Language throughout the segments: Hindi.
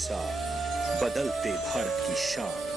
साथ बदलते भारत की शान।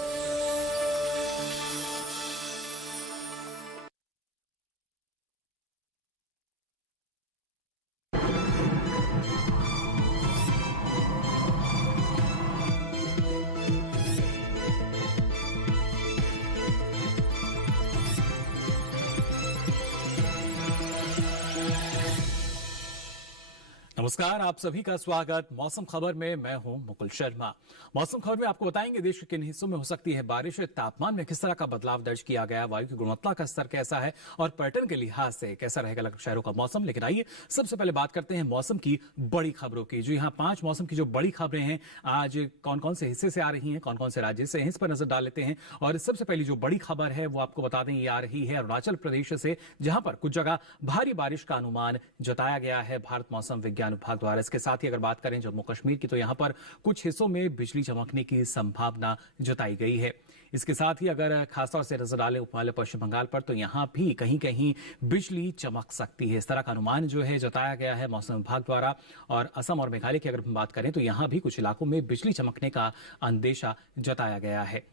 नमस्कार, आप सभी का स्वागत। मौसम खबर में मैं हूं मुकुल शर्मा। मौसम खबर में आपको बताएंगे देश के किन हिस्सों में हो सकती है बारिश, तापमान में किस तरह का बदलाव दर्ज किया गया, वायु की गुणवत्ता का स्तर कैसा है और पर्यटन के लिहाज से कैसा रहेगा अलग शहरों का मौसम। लेकिन आइए सबसे पहले बात करते हैं मौसम की बड़ी खबरों की। जो यहाँ 5 मौसम की जो बड़ी खबरें हैं आज कौन कौन से हिस्से से आ रही हैं, कौन कौन से राज्य से हैं, इस पर नजर डाल लेते हैं। और सबसे पहली जो बड़ी खबर है वो आपको बता दें, ये आ रही है अरुणाचल प्रदेश से, जहां पर कुछ जगह भारी बारिश का अनुमान जताया गया है भारत मौसम विज्ञान विभाग द्वारा। इसके साथ ही अगर बात करें जम्मू कश्मीर की, तो यहां पर कुछ हिस्सों में बिजली चमकने की संभावना जताई गई है। इसके साथ ही अगर खासतौर से नजर डालें उपमहाद्वीपीय पश्चिम बंगाल पर, तो यहां भी कहीं कहीं बिजली चमक सकती है। इस तरह का अनुमान जो है जताया गया है मौसम विभाग द्वारा। और असम और मेघालय की अगर हम बात करें तो यहां भी कुछ इलाकों में बिजली चमकने का अंदेशा जताया गया है।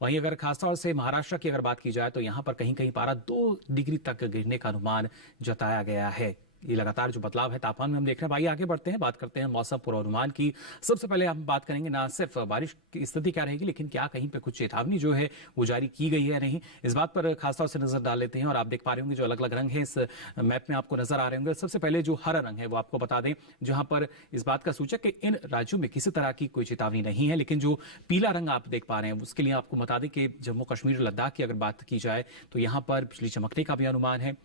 वहीं अगर खासतौर से महाराष्ट्र की अगर बात की जाए तो यहां पर कहीं कहीं पारा 2 डिग्री तक गिरने का अनुमान जताया गया है। ये लगातार जो बदलाव है तापमान में हम देख रहे हैं। आइए आगे बढ़ते हैं, बात करते हैं मौसम पूर्वानुमान की। सबसे पहले हम बात करेंगे ना सिर्फ बारिश की स्थिति क्या रहेगी, लेकिन क्या कहीं पे कुछ चेतावनी जो है वो जारी की गई है नहीं, इस बात पर खासतौर से नजर डाल लेते हैं। और आप देख पा रहे होंगे जो अलग अलग रंग है इस मैप में आपको नजर आ रहे होंगे। सबसे पहले जो हरा रंग है वो आपको बता दें, जहां पर इस बात का सूचक कि इन राज्यों में किसी तरह की कोई चेतावनी नहीं है। लेकिन जो पीला रंग आप देख पा रहे हैं उसके लिए आपको बता दें कि जम्मू कश्मीर लद्दाख की अगर बात की जाए तो यहां पर बिजली चमकने का भी अनुमान है।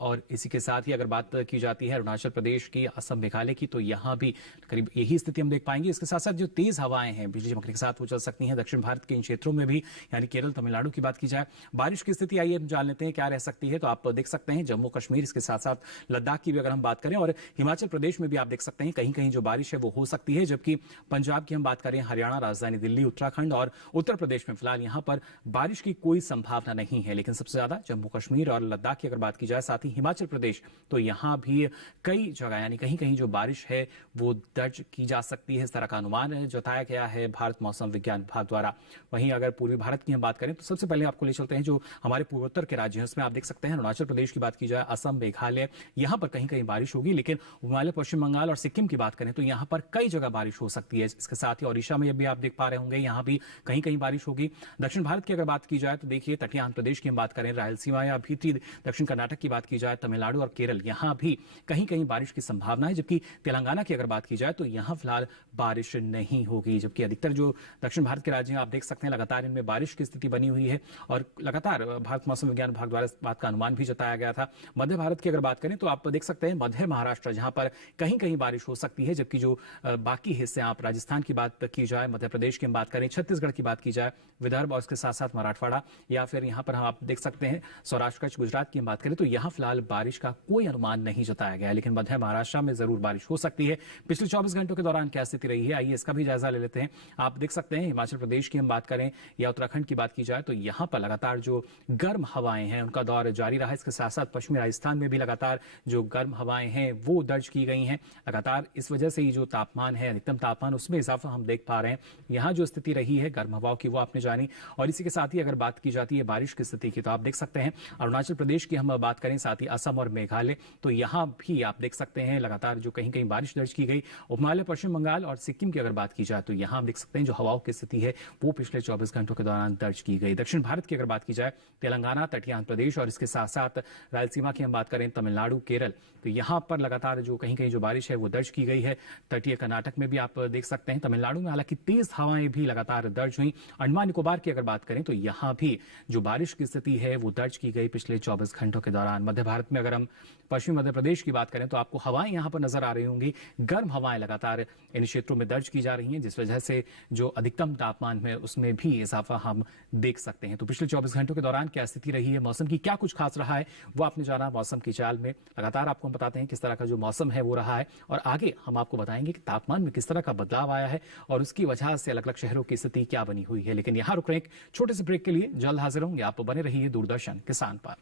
और इसी के साथ ही अगर बात की जाती है अरुणाचल प्रदेश की, असम मेघालय की, तो यहां भी करीब यही स्थिति हम देख पाएंगे। इसके साथ साथ जो तेज हवाएं हैं बिजली चमकने के साथ वो चल सकती हैं दक्षिण भारत के इन क्षेत्रों में भी, यानी केरल तमिलनाडु की बात की जाए। बारिश की स्थिति आइए हम जान लेते हैं क्या रह सकती है। तो आप देख सकते हैं जम्मू कश्मीर, इसके साथ साथ लद्दाख की भी अगर हम बात करें, और हिमाचल प्रदेश में भी आप देख सकते हैं कहीं कहीं जो बारिश है वो हो सकती है। जबकि पंजाब की हम बात करें, हरियाणा, राजधानी दिल्ली, उत्तराखंड और उत्तर प्रदेश में फिलहाल यहां पर बारिश की कोई संभावना नहीं है। लेकिन सबसे ज्यादा जम्मू कश्मीर और लद्दाख की अगर बात की जाए, साथ ही हिमाचल प्रदेश, तो यहां भी कई जगह यानी कहीं कहीं जो बारिश है वो दर्ज की जा सकती है। इस तरह का अनुमान जताया गया है भारत मौसम विज्ञान विभाग द्वारा। वहीं अगर पूर्वी भारत की हम बात करें तो सबसे पहले आपको ले चलते हैं जो हमारे पूर्वोत्तर के राज्य हैं, उसमें आप देख सकते हैं अरुणाचल प्रदेश की बात की जाए, असम, मेघालय, यहां पर कहीं कहीं बारिश होगी। लेकिन हिमालय, पश्चिम बंगाल और सिक्किम की बात करें तो यहां पर कई जगह बारिश हो सकती है। इसके साथ ही ओडिशा में भी आप देख पा रहे होंगे यहां भी कहीं कहीं बारिश होगी। दक्षिण भारत की अगर बात की जाए तो देखिए तटीय आंध्र प्रदेश की हम बात करें, रायलसीमा या भीतरी दक्षिण कर्नाटक की बात की जाए, तमिलनाडु और केरल, यहां भी कहीं कहीं बारिश की संभावना है। जबकि तेलंगाना की अगर बात की जाए तो यहां फिलहाल बारिश नहीं होगी। जबकि अधिकतर जो दक्षिण भारत के राज्य हैं आप देख सकते हैं लगातार इनमें बारिश की स्थिति बनी हुई है। और लगातार भारत मौसम विज्ञान विभाग द्वारा इस बात का अनुमान भी जताया गया था। मध्य भारत की अगर बात करें तो आप देख सकते हैं मध्य महाराष्ट्र, जहां पर कहीं कहीं बारिश हो सकती है। जबकि जो बाकी हिस्से, आप राजस्थान की बात की जाए, मध्य प्रदेश की हम बात करें, छत्तीसगढ़ की बात की जाए, विदर्भ और उसके साथ साथ मराठवाड़ा, या फिर यहां पर हम आप देख सकते हैं सौराष्ट्र, कच्छ, गुजरात की हम बात करें तो यहां फिलहाल बारिश का कोई अनुमान नहीं जताया गया है। लेकिन मध्य महाराष्ट्र में जरूर बारिश हो सकती है। पिछले 24 घंटों के दौरान क्या स्थिति रही है आइए इसका भी जायजा ले लेते हैं। आप देख सकते हैं हिमाचल प्रदेश की हम बात करें या उत्तराखंड की बात की जाए तो यहां पर लगातार जो गर्म हवाएं हैं उनका दौर जारी रहा। इसके साथ साथ पश्चिमी राजस्थान में भी लगातार जो गर्म हवाएं हैं वो दर्ज की गई हैं लगातार। इस वजह से जो तापमान है, अधिकतम तापमान, उसमें इजाफा हम देख पा रहे हैं। यहां जो स्थिति रही है गर्म हवाओं की वो आपने जानी। और इसी के साथ ही अगर बात की जाती है बारिश की स्थिति की, तो आप देख सकते हैं अरुणाचल प्रदेश की हम बात करें, साथ ही असम और मेघालय, तो यहां भी आप देख सकते हैं लगातार जो कहीं कहीं बारिश दर्ज की गई। उपमहाद्वीपीय पश्चिम बंगाल और सिक्किम की अगर बात की जाए तो यहां हम देख सकते हैं जो हवाओं की स्थिति है वो पिछले 24 घंटों के दौरान दर्ज की गई। दक्षिण भारत की अगर बात की जाए, तेलंगाना, तटीय आंध्र प्रदेश और इसके साथ साथ रायलसीमा की हम बात करें, तमिलनाडु, केरल, तो यहां पर लगातार जो कहीं कहीं जो बारिश है वो दर्ज की गई है। तटीय कर्नाटक में भी आप देख सकते हैं, तमिलनाडु में हालांकि तेज हवाएं भी लगातार दर्ज हुई। अंडमान निकोबार की अगर बात करें तो यहां भी जो बारिश की स्थिति है वो दर्ज की गई पिछले 24 घंटों के दौरान। मध्य भारत में अगर हम पश्चिमी मध्य प्रदेश की बात करें तो आपको हवाएं यहां पर नजर आ रही होंगी, गर्म हवाएं लगातार इन क्षेत्रों में दर्ज की जा रही हैं, जिस वजह से जो अधिकतम तापमान में उसमें भी इजाफा हम देख सकते हैं। तो पिछले 24 घंटों के दौरान क्या स्थिति रही है, मौसम की क्या कुछ खास रहा है, वो आपने जाना मौसम की चाल में। लगातार आपको हम बताते हैं किस तरह का जो मौसम है वो रहा है, और आगे हम आपको बताएंगे कि तापमान में किस तरह का बदलाव आया है और उसकी वजह से अलग अलग शहरों की स्थिति क्या बनी हुई है। लेकिन यहां रुक रहे एक छोटे से ब्रेक के लिए, जल्द हाजिर होंगे। आप बने रहिए दूरदर्शन किसान पर।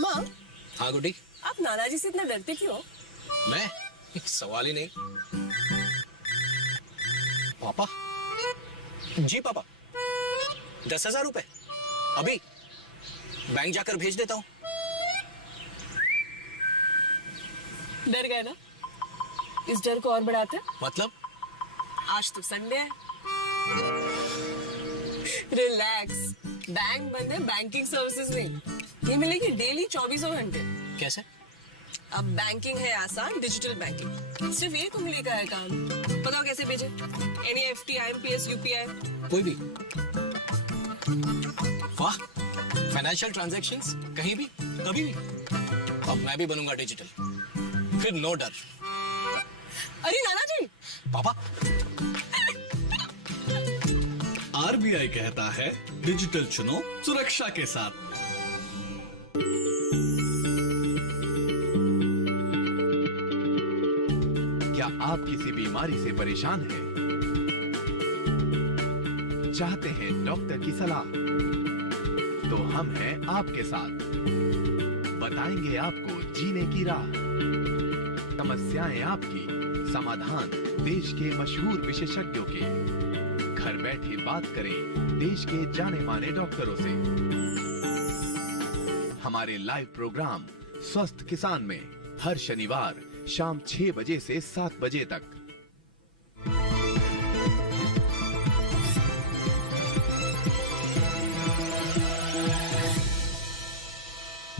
मामा, हाँ गुड्डी। आप नाना जी से इतना डरते क्यों? मैं? सवाल ही नहीं। पापा? जी पापा। 10,000 रुपए अभी बैंक जाकर भेज देता हूँ। डर गए ना? इस डर को और बढ़ाते? मतलब? आज तो संडे है। रिलैक्स, बैंक बंद है, बैंकिंग सर्विसेज नहीं। ये मिलेगी डेली 24 घंटे। कैसे? अब बैंकिंग है आसान, डिजिटल बैंकिंग। सिर्फ एक उंगली का है काम। बताओ कैसे भेजे? NEFT, IMPS, UPI। कोई भी। वाह, फाइनेंशियल ट्रांजैक्शंस कहीं भी कभी भी। अब मैं भी बनूंगा डिजिटल, फिर नो डर। अरे नाना जी, पापा। आरबीआई कहता है डिजिटल चुनो सुरक्षा के साथ। क्या आप किसी बीमारी से परेशान हैं? चाहते हैं डॉक्टर की सलाह? तो हम हैं आपके साथ। बताएंगे आपको जीने की राह। समस्याएं आपकी, समाधान देश के मशहूर विशेषज्ञों के। घर बैठे बात करें देश के जाने माने डॉक्टरों से। हमारे लाइव प्रोग्राम स्वस्थ किसान में हर शनिवार शाम 6 बजे से 7 बजे तक।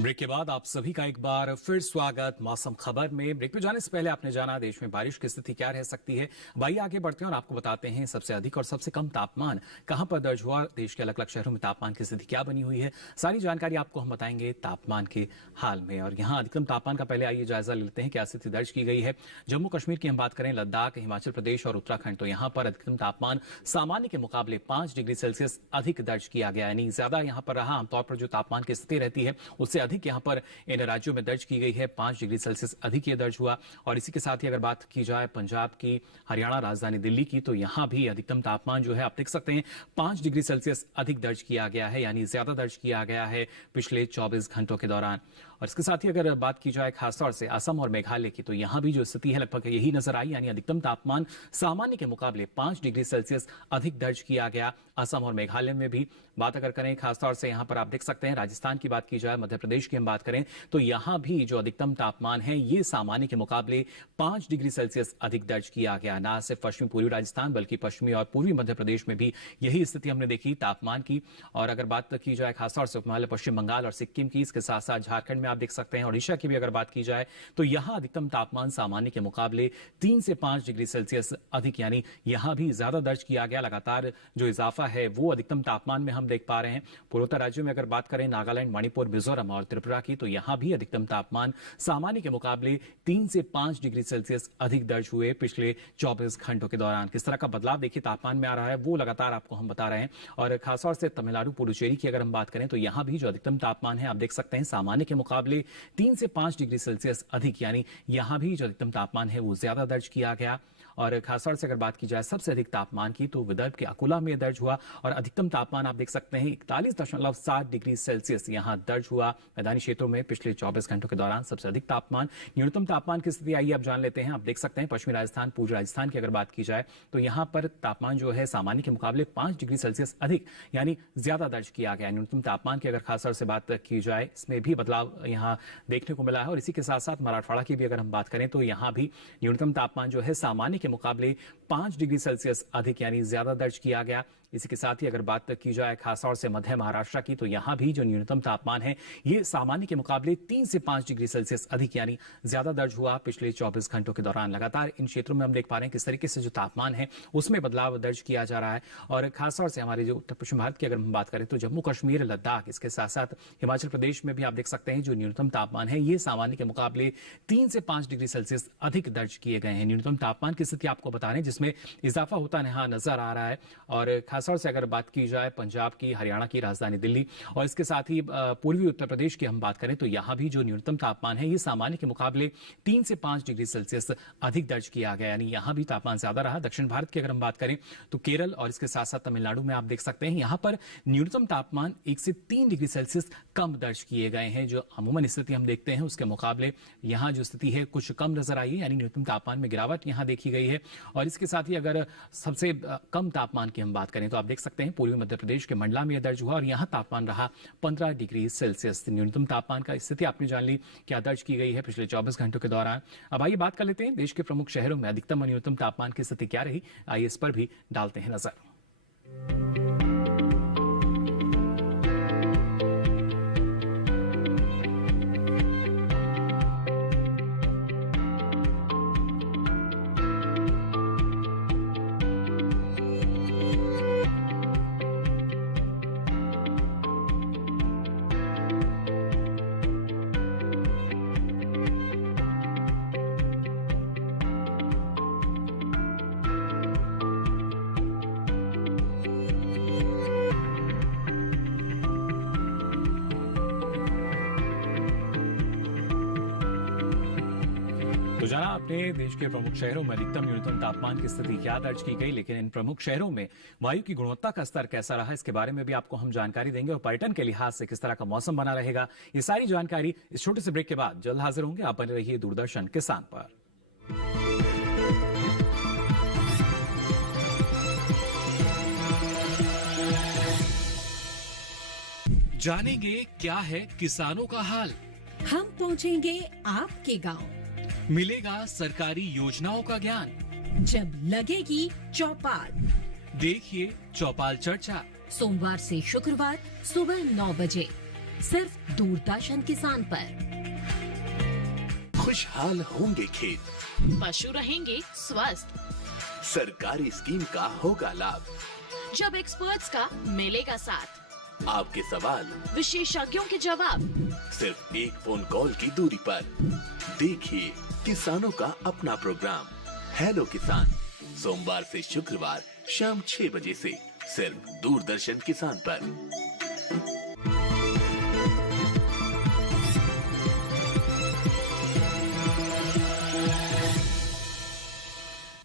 ब्रेक के बाद आप सभी का एक बार फिर स्वागत मौसम खबर में। ब्रेक पे जाने से पहले आपने जाना देश में बारिश की स्थिति क्या रह सकती है। आइए आगे बढ़ते हैं और आपको बताते हैं सबसे अधिक और सबसे कम तापमान कहां पर दर्ज हुआ, देश के अलग अलग शहरों में तापमान की स्थिति क्या बनी हुई है। सारी जानकारी आपको हम बताएंगे तापमान के हाल में। और यहाँ अधिकतम तापमान का पहले आइए जायजा लेते हैं क्या स्थिति दर्ज की गई है। जम्मू कश्मीर की हम बात करें, लद्दाख, हिमाचल प्रदेश और उत्तराखंड, तो यहाँ पर अधिकतम तापमान सामान्य के मुकाबले 5 डिग्री सेल्सियस अधिक दर्ज किया गया, यानी ज्यादा यहाँ पर रहा। आमतौर पर जो तापमान की स्थिति रहती है उससे अधिक यहाँ पर इन राज्यों में दर्ज की गई है। 5 डिग्री सेल्सियस अधिक ये दर्ज हुआ। और इसी के साथ ही अगर बात की जाए पंजाब की, हरियाणा, राजधानी दिल्ली की, तो यहां भी अधिकतम तापमान जो है आप देख सकते हैं 5 डिग्री सेल्सियस अधिक दर्ज किया गया है, यानी ज्यादा दर्ज किया गया है पिछले 24 घंटों के दौरान। और इसके साथ ही अगर बात की जाए खासतौर से असम और मेघालय की, तो यहां भी जो स्थिति है लगभग यही नजर आई, यानी अधिकतम तापमान सामान्य के मुकाबले 5 डिग्री सेल्सियस अधिक दर्ज किया गया असम और मेघालय में भी। बात अगर करें खासतौर से यहां पर आप देख सकते हैं राजस्थान की बात की जाए, मध्य प्रदेश की हम बात करें, तो यहां भी जो अधिकतम तापमान है ये सामान्य के मुकाबले 5 डिग्री सेल्सियस अधिक दर्ज किया गया। ना सिर्फ पश्चिमी पूर्वी राजस्थान बल्कि पश्चिमी और पूर्वी मध्य प्रदेश में भी यही स्थिति हमने देखी तापमान की। और अगर बात की जाए खासतौर से उपमहाद्वीप पश्चिम बंगाल और सिक्किम की, इसके साथ साथ झारखंड में आप देख सकते हैं, ओडिशा की भी अगर बात की जाए तो यहां अधिकतम तापमान सामान्य के मुकाबले 3 से 5 डिग्री सेल्सियस अधिक, यानी यहां भी ज्यादा दर्ज किया गया। लगातार जो इजाफा है वो अधिकतम तापमान में हम देख पा रहे हैं। पूर्वोत्तर राज्यों में अगर बात करें, नागालैंड, मणिपुर, मिजोरम और त्रिपुरा की, तो यहां भी अधिकतम तापमान सामान्य के मुकाबले 3 से 5 डिग्री सेल्सियस अधिक दर्ज हुए पिछले 24 घंटों के दौरान। किस तरह का बदलाव देखिए तापमान में आ रहा है वो लगातार आपको हम बता रहे हैं। और खासतौर से तमिलनाडु, पुडुचेरी की अगर हम बात करें तो यहां भी जो अधिकतम तापमान है आप देख सकते हैं सामान्य के मुकाबले 3 से 5 डिग्री सेल्सियस अधिक, यानी यहां भी जो अधिकतम तापमान है वो ज्यादा दर्ज किया गया। और खासतौर से अगर बात की जाए सबसे अधिक तापमान की, तो विदर्भ के अकोला में दर्ज हुआ और अधिकतम तापमान आप देख सकते हैं 41.7 डिग्री सेल्सियस यहां दर्ज हुआ मैदानी क्षेत्रों में पिछले 24 घंटों के दौरान सबसे अधिक तापमान। न्यूनतम तापमान की स्थिति आइए आप जान लेते हैं। आप देख सकते हैं पश्चिमी राजस्थान, पूर्वी राजस्थान की अगर बात की जाए तो यहां पर तापमान जो है सामान्य के मुकाबले 5 डिग्री सेल्सियस अधिक, यानी ज्यादा दर्ज किया गया। न्यूनतम तापमान की अगर खासतौर से बात की जाए इसमें भी बदलाव यहां देखने को मिला है। और इसी के साथ साथ मराठवाड़ा की भी अगर हम बात करें तो यहां भी न्यूनतम तापमान जो है सामान्य के मुकाबले 5 डिग्री सेल्सियस अधिक, यानी ज्यादा दर्ज किया गया। इसी के साथ ही अगर बात की जाए खासतौर से मध्य महाराष्ट्र की, तो यहां भी जो न्यूनतम तापमान है ये सामान्य के मुकाबले 3 से 5 डिग्री सेल्सियस अधिक, यानी ज्यादा दर्ज हुआ पिछले 24 घंटों के दौरान। लगातार इन क्षेत्रों में हम देख पा रहे हैं किस तरीके से जो तापमान है उसमें बदलाव दर्ज किया जा रहा है। और खासतौर से हमारे जो उत्तर पश्चिम भारत की अगर हम बात करें तो जम्मू कश्मीर, लद्दाख, इसके साथ साथ हिमाचल प्रदेश में भी आप देख सकते हैं जो न्यूनतम तापमान है ये सामान्य के मुकाबले 3 से 5 डिग्री सेल्सियस अधिक दर्ज किए गए हैं। न्यूनतम तापमान की स्थिति आपको बता रहे हैं जिसमें इजाफा होता यहाँ नजर आ रहा है। और खासतौर से अगर बात की जाए पंजाब की, हरियाणा की राजधानी दिल्ली और इसके साथ ही पूर्वी उत्तर प्रदेश की हम बात करें तो यहाँ भी जो न्यूनतम तापमान है ये सामान्य के मुकाबले 3 से 5 डिग्री सेल्सियस अधिक दर्ज किया गया, यानी यहाँ भी तापमान ज्यादा रहा। दक्षिण भारत की अगर हम बात करें तो केरल और इसके साथ साथ तमिलनाडु में आप देख सकते हैं यहाँ पर न्यूनतम तापमान 1 से 3 डिग्री सेल्सियस कम दर्ज किए गए हैं। जो अमूमन स्थिति हम देखते हैं उसके मुकाबले यहाँ जो स्थिति है कुछ कम नजर आई है, यानी न्यूनतम तापमान में गिरावट यहाँ देखी गई है। और इसके साथ ही अगर सबसे कम तापमान की हम बात करें तो आप देख सकते हैं पूर्वी मध्य प्रदेश के मंडला में यह दर्ज हुआ और यहाँ तापमान रहा 15 डिग्री सेल्सियस। न्यूनतम तापमान का स्थिति आपने जान ली क्या दर्ज की गई है पिछले 24 घंटों के दौरान। अब आइए बात कर लेते हैं देश के प्रमुख शहरों में अधिकतम और न्यूनतम तापमान की स्थिति क्या रही, आइए इस पर भी डालते हैं नजर। तो जाना आपने देश के प्रमुख शहरों में अधिकतम न्यूनतम तापमान की स्थिति क्या दर्ज की गई, लेकिन इन प्रमुख शहरों में वायु की गुणवत्ता का स्तर कैसा रहा इसके बारे में भी आपको हम जानकारी देंगे और पर्यटन के लिहाज से किस तरह का मौसम बना रहेगा। ये सारी जानकारी इस छोटे से ब्रेक के बाद जल्द हाजिर होंगे। आप बने रहिए दूरदर्शन किसान पर। जानेंगे क्या है किसानों का हाल, हम पहुंचेंगे आपके गांव। मिलेगा सरकारी योजनाओं का ज्ञान, जब लगेगी चौपाल। देखिए चौपाल चर्चा सोमवार से शुक्रवार सुबह 9 बजे सिर्फ दूरदर्शन किसान पर। खुशहाल होंगे खेत, पशु रहेंगे स्वस्थ, सरकारी स्कीम का होगा लाभ, जब एक्सपर्ट्स का मिलेगा साथ, आपके सवाल विशेषज्ञों के जवाब, सिर्फ एक फोन कॉल की दूरी पर। देखिए किसानों का अपना प्रोग्राम हेलो किसान, सोमवार से शुक्रवार शाम 6 बजे से सिर्फ दूरदर्शन किसान पर।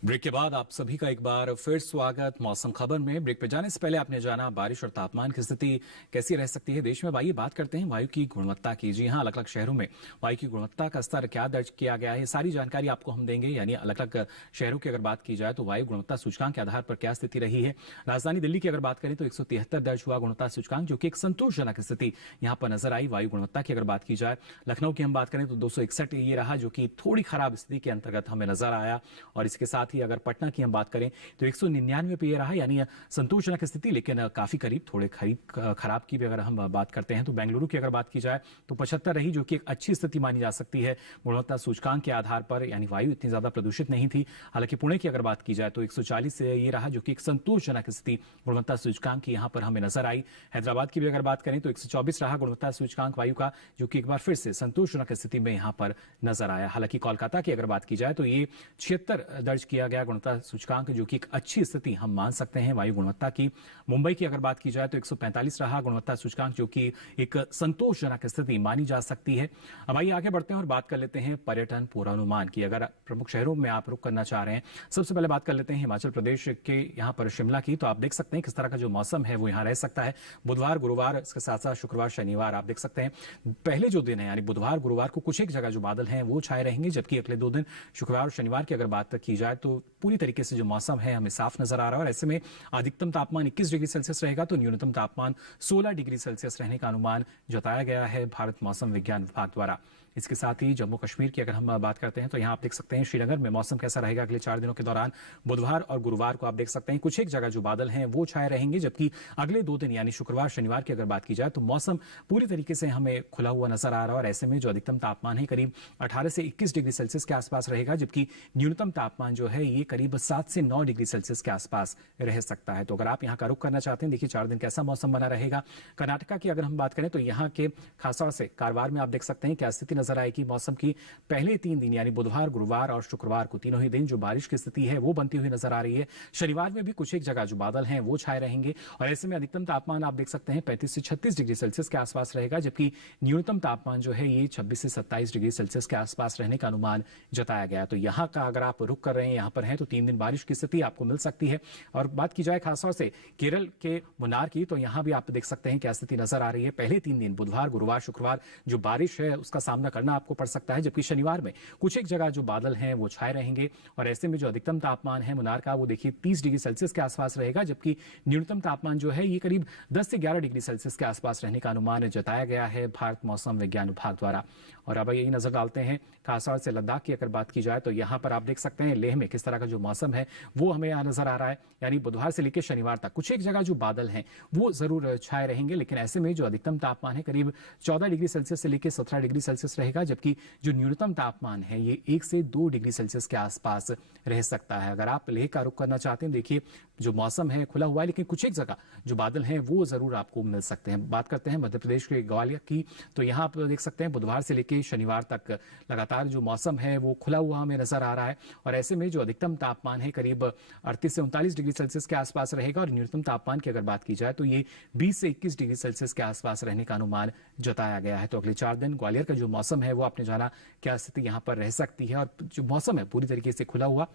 ब्रेक के बाद आप सभी का एक बार फिर स्वागत मौसम खबर में। ब्रेक पे जाने से पहले आपने जाना बारिश और तापमान की स्थिति कैसी रह सकती है देश में। आइए बात करते हैं वायु की गुणवत्ता की। जी हां, अलग अलग शहरों में वायु की गुणवत्ता का स्तर क्या दर्ज किया गया है, सारी जानकारी आपको हम देंगे। यानी अलग अलग शहरों की अगर बात की जाए तो वायु गुणवत्ता सूचकांक के आधार पर क्या स्थिति रही है। राजधानी दिल्ली की अगर बात करें तो 173 दर्ज हुआ गुणवत्ता सूचकांक, जो कि एक संतोषजनक स्थिति यहाँ पर नजर आई। वायु गुणवत्ता की अगर बात की जाए लखनऊ की हम बात करें तो 261 ये रहा, जो कि थोड़ी खराब स्थिति के अंतर्गत हमें नजर आया। और इसके साथ ही अगर पटना की बात करें तो 199 पे ये रहा, यानी संतोषजनक स्थिति लेकिन काफी करीब, थोड़े खराब की भी अगर हम बात करते हैं तो बेंगलुरु की अगर बात की जाए तो 75 रही, जो कि एक अच्छी स्थिति मानी जा सकती है गुणवत्ता सूचकांक के आधार पर, यानी वायु इतनी ज्यादा प्रदूषित नहीं थी। हालांकि पुणे की अगर बात की जाए तो 140 से ये रहा, जो कि एक संतोषजनक स्थिति गुणवत्ता सूचकांक की यहां पर हमें नजर आई। हैदराबाद की भी अगर बात करें तो 124 रहा गुणवत्ता सूचकांक वायु का, जो कि एक बार फिर से संतोषजनक स्थिति में यहां पर नजर आया। हालांकि कोलकाता की अगर बात की जाए तो ये 76 दर्ज किया गया गुणवत्ता सूचकांक, जो कि एक अच्छी स्थिति हम मान सकते हैं वायु गुणवत्ता की। मुंबई की अगर बात की जाए तो 145 रहा गुणवत्ता सूचकांक, जो कि एक संतोषजनक स्थिति मानी जा सकती है। अब आइए आगे बढ़ते हैं और बात कर लेते हैं पर्यटन पूर्वानुमान की। अगर प्रमुख शहरों में आप रुक करना चाह रहे हैं, सबसे पहले बात कर लेते हैं हिमाचल प्रदेश के यहाँ पर शिमला की। तो आप देख सकते हैं किस तरह का जो मौसम है वो यहाँ रह सकता है बुधवार गुरुवार, इसके साथ साथ शुक्रवार शनिवार। आप देख सकते हैं पहले जो दिन है यानी बुधवार गुरुवार को कुछ एक जगह जो बादल हैं वो छाए रहेंगे, जबकि अगले 2 दिन शुक्रवार और शनिवार की अगर बात की जाए तो पूरी तरीके से जो मौसम है हमें साफ नजर आ रहा है। और ऐसे में अधिकतम तापमान 21 डिग्री सेल्सियस रहेगा तो न्यूनतम तापमान 16 डिग्री सेल्सियस रहने का अनुमान जताया गया है भारत मौसम विज्ञान विभाग द्वारा। इसके साथ ही जम्मू कश्मीर की अगर हम बात करते हैं तो यहाँ आप देख सकते हैं श्रीनगर में मौसम कैसा रहेगा अगले 4 दिनों के दौरान। बुधवार और गुरुवार को आप देख सकते हैं कुछ एक जगह जो बादल हैं वो छाए रहेंगे, जबकि अगले 2 दिन यानी शुक्रवार शनिवार की अगर बात की जाए तो मौसम पूरी तरीके से हमें खुला हुआ नजर आ रहा है। और ऐसे में जो अधिकतम तापमान है करीब 18 से 21 डिग्री सेल्सियस के आसपास रहेगा, जबकि न्यूनतम तापमान जो है ये करीब 7 से 9 डिग्री सेल्सियस के आसपास रह सकता है। तो अगर आप यहाँ का रुख करना चाहते हैं, देखिए 4 दिन कैसा मौसम बना रहेगा। कर्नाटका की अगर हम बात करें तो यहाँ के खासतौर से कारवार में आप देख सकते हैं क्या स्थिति नजर आएगी मौसम की। पहले 3 दिन यानी बुधवार, गुरुवार और शुक्रवार को तीनों ही दिन जो बारिश की स्थिति है वो बनती हुई नजर आ रही है। शनिवार में भी कुछ एक जगह जो बादल हैं वो छाए रहेंगे और ऐसे में अधिकतम तापमान आप देख सकते हैं 35 से 36 डिग्री सेल्सियस के आसपास रहेगा, जबकि न्यूनतम तापमान जो है ये 26 से 27 डिग्री सेल्सियस के आसपास रहने का अनुमान जताया गया। तो यहाँ का अगर आप रुक कर रहे हैं, यहाँ पर हैं, तो 3 दिन बारिश की स्थिति आपको मिल सकती है। और बात की जाए खासतौर से केरल के मुन्नार की, तो यहाँ भी आप देख सकते हैं क्या स्थिति नजर आ रही है। पहले 3 दिन बुधवार, गुरुवार, शुक्रवार जो बारिश है उसका सामना करना आपको पड़ सकता है, जबकि शनिवार में कुछ एक जगह जो बादल हैं वो छाए रहेंगे और ऐसे में जो अधिकतम तापमान है मुन्नार का वो देखिए 30 डिग्री सेल्सियस के आसपास रहेगा, जबकि न्यूनतम तापमान जो है ये करीब 10 से 11 डिग्री सेल्सियस के आसपास रहने का अनुमान जताया गया है भारत मौसम विज्ञान विभाग द्वारा। और अब यही नजर डालते हैं खासतौर से लद्दाख की अगर बात की जाए तो यहाँ पर आप देख सकते हैं लेह में किस तरह का जो मौसम है वो हमें यहाँ नजर आ रहा है। यानी बुधवार से लेकर शनिवार तक कुछ एक जगह जो बादल हैं वो जरूर छाए रहेंगे, लेकिन ऐसे में जो अधिकतम तापमान है करीब 14 डिग्री सेल्सियस से लेकर 17 डिग्री सेल्सियस रहेगा, जबकि जो न्यूनतम तापमान है ये 1 से 2 डिग्री सेल्सियस के आसपास रह सकता है। अगर आप लेह का रुख करना चाहते हैं, देखिए जो मौसम है खुला हुआ है, लेकिन कुछ एक जगह जो बादल हैं वो जरूर आपको मिल सकते हैं। बात करते हैं मध्य प्रदेश के ग्वालियर की, तो यहाँ आप देख सकते हैं बुधवार से लेकर शनिवार तक लगातार जो मौसम है वो खुला हुआ हमें नजर आ रहा है और ऐसे में जो अधिकतम तापमान है करीब 38 से 39 डिग्री सेल्सियस के आसपास रहेगा और न्यूनतम तापमान की अगर बात की जाए तो ये 20 से 21 डिग्री सेल्सियस के आसपास रहने का अनुमान जताया गया है। तो अगले 4 दिन ग्वालियर का जो मौसम है वो आपने जाना क्या स्थिति यहाँ पर रह सकती है और जो मौसम है पूरी तरीके से खुला हुआ।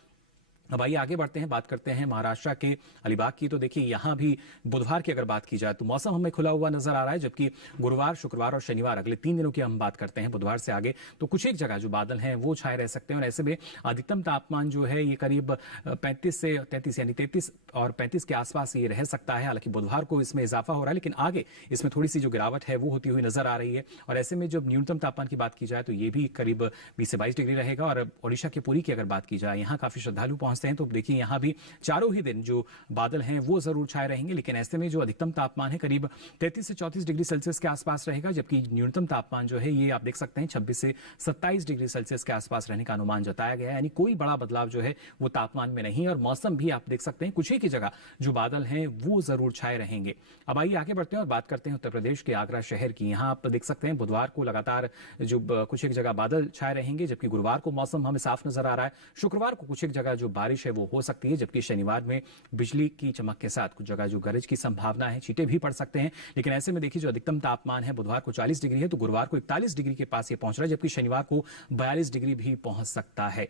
अब आइए आगे बढ़ते हैं, बात करते हैं महाराष्ट्र के अलीबाग की। तो देखिए यहाँ भी बुधवार की अगर बात की जाए तो मौसम हमें खुला हुआ नजर आ रहा है, जबकि गुरुवार, शुक्रवार और शनिवार अगले 3 दिनों की हम बात करते हैं बुधवार से आगे तो कुछ एक जगह जो बादल हैं वो छाए रह सकते हैं और ऐसे में अधिकतम तापमान जो है ये करीब 35 से 33 यानी 33 और 35 के आसपास ये रह सकता है। हालांकि बुधवार को इसमें इजाफा हो रहा है, लेकिन आगे इसमें थोड़ी सी जो गिरावट है वो होती हुई नजर आ रही है और ऐसे में जब न्यूनतम तापमान की बात की जाए तो ये भी करीब 20 से 22 डिग्री रहेगा। और ओडिशा के पुरी की अगर बात की जाए, यहाँ काफी श्रद्धालु पहुंचते हैं, तो देखिए यहाँ भी चारों ही दिन जो बादल हैं वो जरूर छाए रहेंगे, लेकिन ऐसे में जो अधिकतम तापमान है करीब 33 से 34 डिग्री सेल्सियस के आसपास रहेगा, जबकि न्यूनतम तापमान जो है ये आप देख सकते हैं 26 से 27 डिग्री सेल्सियस के आसपास रहने का अनुमान जताया गया है। यानी कोई बड़ा बदलाव जो है वो तापमान में नहीं और मौसम भी आप देख सकते हैं कुछ ही की जगह जो बादल हैं वो जरूर छाए रहेंगे। अब आइए आगे बढ़ते हैं और बात करते हैं उत्तर प्रदेश के आगरा शहर की। यहाँ आप देख सकते हैं बुधवार को लगातार जो कुछ एक जगह बादल छाए रहेंगे, जबकि गुरुवार को मौसम हमें साफ नजर आ रहा है। शुक्रवार को कुछ एक जगह जो बारिश है वो हो सकती है, जबकि शनिवार में बिजली की चमक के साथ कुछ जगह जो गरज की संभावना है, छींटे भी पड़ सकते हैं। लेकिन ऐसे में देखिए जो अधिकतम तापमान है बुधवार को 40 डिग्री है तो गुरुवार को 41 डिग्री के पास ये पहुंच रहा है, जबकि शनिवार को 42 डिग्री भी पहुंच सकता है।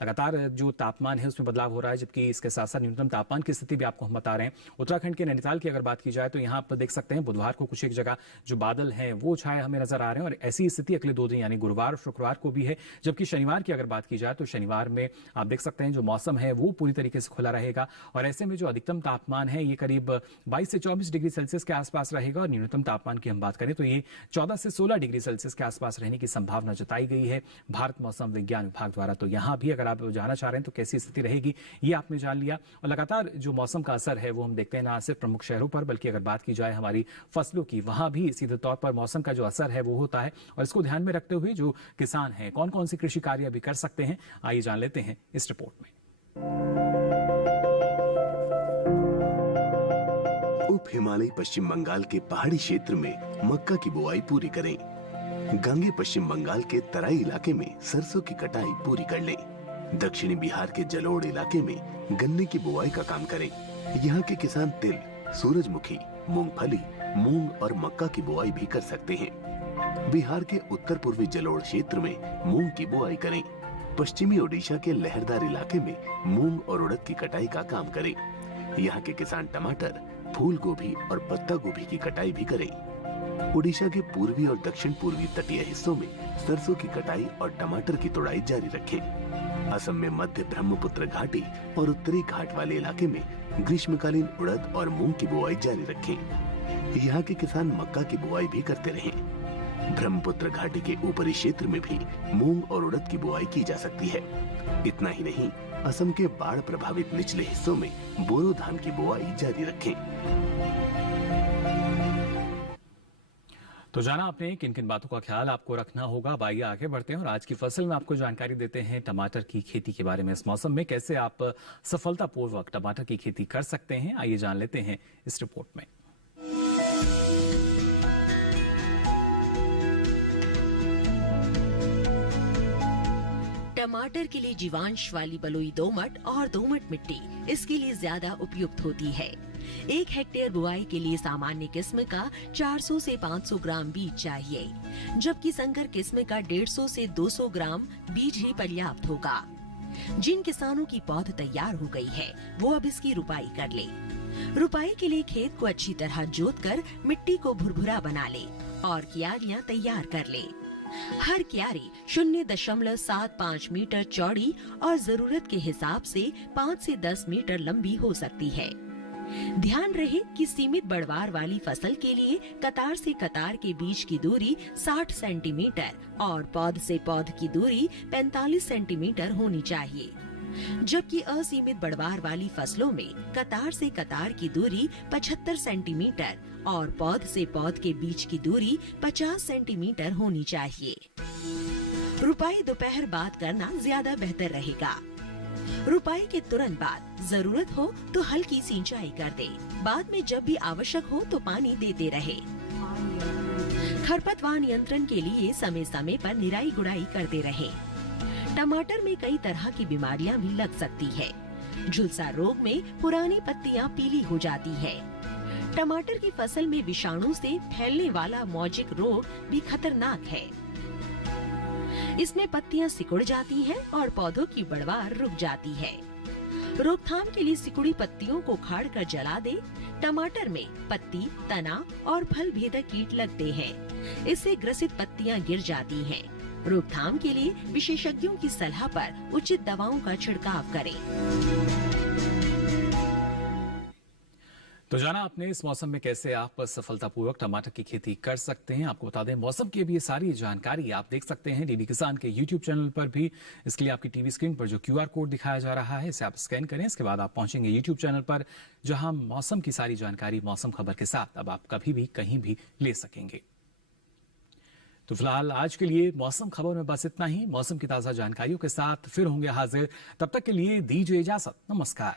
लगातार जो तापमान है उसमें बदलाव हो रहा है, जबकि इसके साथ साथ न्यूनतम तापमान की स्थिति भी आपको हम बता रहे हैं। उत्तराखंड के नैनीताल की अगर बात की जाए तो यहाँ आप देख सकते हैं बुधवार को कुछ एक जगह जो बादल हैं वो छाए हमें नजर आ रहे हैं और ऐसी स्थिति अगले 2 दिन यानी गुरुवार और शुक्रवार को भी है। जबकि शनिवार की अगर बात की जाए तो शनिवार में आप देख सकते हैं जो मौसम है वो पूरी तरीके से खुला रहेगा और ऐसे में जो अधिकतम तापमान है ये करीब 22 से 24 डिग्री सेल्सियस के आसपास रहेगा और न्यूनतम तापमान की हम बात करें तो ये 14 से 16 डिग्री सेल्सियस के आसपास रहने की संभावना जताई गई है भारत मौसम विज्ञान विभाग द्वारा। तो यहाँ भी अगर आप जाना चाह रहे हैं तो कैसी स्थिति रहेगी ये आपने जान लिया। और लगातार जो मौसम का असर है वो हम देखते हैं ना सिर्फ प्रमुख शहरों पर, बल्कि अगर बात की जाए हमारी फसलों की, वहां भी सीधे तौर पर मौसम का जो असर है वो होता है और इसको ध्यान में रखते हुए जो किसान हैं कौन कौन सी कृषि कार्य भी कर सकते हैं, आइए जान लेते हैं इस रिपोर्ट में। उप हिमालयी पश्चिम बंगाल के पहाड़ी क्षेत्र में मक्का की बुआई पूरी करें। गंगे पश्चिम बंगाल के तराई इलाके में सरसों की कटाई पूरी कर लें। दक्षिणी बिहार के जलोढ़ इलाके में गन्ने की बुआई का काम करें। यहाँ के किसान तिल, सूरजमुखी, मूंगफली, मूंग और मक्का की बुआई भी कर सकते हैं। बिहार के उत्तर पूर्वी जलोढ़ क्षेत्र में मूंग की बुआई करें। पश्चिमी ओडिशा के लहरदार इलाके में मूंग और उड़द की कटाई का काम करें। यहाँ के किसान टमाटर, फूल गोभी और पत्ता गोभी की कटाई भी करें। ओडिशा के पूर्वी और दक्षिण पूर्वी तटीय हिस्सों में सरसों की कटाई और टमाटर की तुड़ाई जारी रखें। असम में मध्य ब्रह्मपुत्र घाटी और उत्तरी घाट वाले इलाके में ग्रीष्मकालीन उड़द और मूंग की बुआई जारी रखें। यहाँ के किसान मक्का की बुआई भी करते रहें। ब्रह्मपुत्र घाटी के ऊपरी क्षेत्र में भी मूंग और उड़द की बुआई की जा सकती है। इतना ही नहीं, असम के बाढ़ प्रभावित निचले हिस्सों में बोरो धान की बुआई जारी रखें। तो जाना आपने किन किन बातों का ख्याल आपको रखना होगा। अब आइए आगे बढ़ते हैं और आज की फसल में आपको जानकारी देते हैं टमाटर की खेती के बारे में। इस मौसम में कैसे आप सफलतापूर्वक टमाटर की खेती कर सकते हैं, आइए जान लेते हैं इस रिपोर्ट में। टमाटर के लिए जीवांश वाली बलुई दोमट और दोमट मिट्टी इसके लिए ज्यादा उपयुक्त होती है। 1 हेक्टेयर बुआई के लिए सामान्य किस्म का 400 से 500 ग्राम बीज चाहिए, जबकि संकर किस्म का 150 से 200 ग्राम बीज ही पर्याप्त होगा। जिन किसानों की पौध तैयार हो गई है वो अब इसकी रुपाई कर ले। रुपाई के लिए खेत को अच्छी तरह जोतकर मिट्टी को भुरभुरा बना ले और क्यारियां तैयार कर ले। हर क्यारी 0.75 मीटर चौड़ी और जरूरत के हिसाब से 5 से 10 मीटर लंबी हो सकती है। ध्यान रहे कि सीमित बढ़वार वाली फसल के लिए कतार से कतार के बीच की दूरी 60 सेंटीमीटर और पौध से पौध की दूरी 45 सेंटीमीटर होनी चाहिए, जबकि असीमित बढ़वार वाली फसलों में कतार से कतार की दूरी 75 सेंटीमीटर और पौध से पौध के बीच की दूरी 50 सेंटीमीटर होनी चाहिए। रुपाई दोपहर बाद करना ज्यादा बेहतर रहेगा। रुपाई के तुरंत बाद जरूरत हो तो हल्की सिंचाई कर दे। बाद में जब भी आवश्यक हो तो पानी देते रहे। खरपतवार नियंत्रण के लिए समय समय पर निराई गुड़ाई करते रहे। टमाटर में कई तरह की बीमारियां भी लग सकती है। झुलसा रोग में पुरानी पत्तियां पीली हो जाती है। टमाटर की फसल में विषाणु से फैलने वाला मौजिक रोग भी खतरनाक है। इसमें पत्तियां सिकुड़ जाती हैं और पौधों की बढ़वार रुक जाती है। रोकथाम के लिए सिकुड़ी पत्तियों को उखाड़ कर जला दे। टमाटर में पत्ती, तना और फल भेदक कीट लगते हैं। इससे ग्रसित पत्तियां गिर जाती हैं। रोकथाम के लिए विशेषज्ञों की सलाह पर उचित दवाओं का छिड़काव करें। तो जाना आपने इस मौसम में कैसे आप सफलतापूर्वक टमाटर की खेती कर सकते हैं। आपको बता दें मौसम की भी ये सारी जानकारी आप देख सकते हैं डीडी किसान के YouTube चैनल पर भी। इसके लिए आपकी टीवी स्क्रीन पर जो QR कोड दिखाया जा रहा है इसे आप स्कैन करें। इसके बाद आप पहुंचेंगे YouTube चैनल पर जहां मौसम की सारी जानकारी मौसम खबर के साथ अब आप कभी भी कहीं भी ले सकेंगे। तो फिलहाल आज के लिए मौसम खबर में बस इतना ही। मौसम की ताजा जानकारियों के साथ फिर होंगे हाजिर। तब तक के लिए दीजिए इजाजत। नमस्कार।